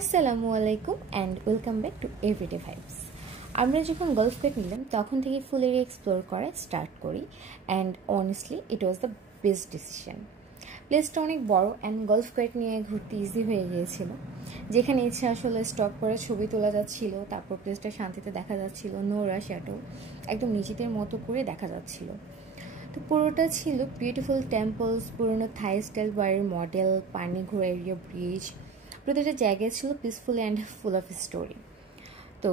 আসসালামু আলাইকুম and welcome back to everyday vibes. আমরা যখন গলফ কার্ট নিলাম তখন থেকে ফুল এরিয়া এক্সপ্লোর করা স্টার্ট করি and honestly it was the best decision. প্লেসটা অনেক বড় অ্যান্ড গলফ কার্ট নিয়ে ঘুরতে ইজি হয়ে গিয়েছিল। যেখানে ইচ্ছে আসলে স্টপ করে ছবি তোলা যাচ্ছিল, তারপর প্লেসটা শান্তিতে দেখা যাচ্ছিল, নো রাশ অ্যাট অল, একদম নিজেদের মতো করে দেখা যাচ্ছিল। তো পুরোটা ছিল বিউটিফুল টেম্পলস, পুরনো থাই স্টাইল বাড়ির মডেল, পানি ঘোরা এরিয়া, ব্রিজ, প্রতিটা জায়গায় ছিল peaceful and full of story. তো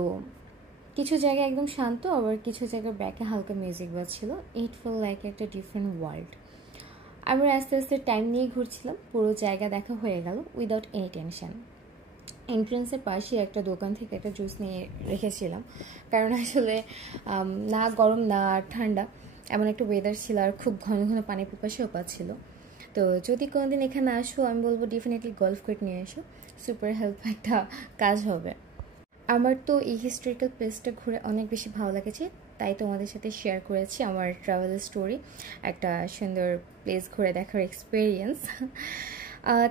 কিছু জায়গা একদম শান্ত, আবার কিছু জায়গায় ব্যাকে হালকা মিউজিক বাজছিল। ইট ফিল লাইক একটা ডিফারেন্ট ওয়ার্ল্ড। আমরা আস্তে আস্তে টাইম নিয়ে ঘুরছিলাম, পুরো জায়গা দেখা হয়ে গেল উইদাউট এনি টেনশন। এন্ট্রেন্সের পাশে একটা দোকান থেকে একটা জুস নিয়ে রেখেছিলাম, কারণ আসলে না গরম না ঠান্ডা এমন একটা ওয়েদার ছিল, আর খুব ঘন ঘন পানি পিপাসাও পাচ্ছিল। তো যদি কোনোদিন এখানে আসো, আমি বলবো ডেফিনেটলি গলফ কার্ট নিয়ে এসো, সুপার হেল্প একটা কাজ হবে। আমার তো এই হিস্টোরিক্যাল প্লেসটা ঘুরে অনেক বেশি ভালো লেগেছে, তাই তোমাদের সাথে শেয়ার করেছি আমার ট্রাভেল স্টোরি, একটা সুন্দর প্লেস ঘুরে দেখার experience.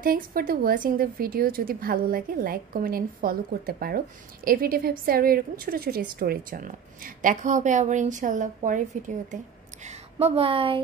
Thanks for the watching the video. যদি ভালো লাগে লাইক, কমেন্ট অ্যান্ড ফলো করতে পারো এভরিডে ভাইবস আরও এরকম ছোটো ছোটো স্টোরির জন্য। দেখা হবে আবার ইনশাল্লাহ পরের ভিডিওতে। Bye bye.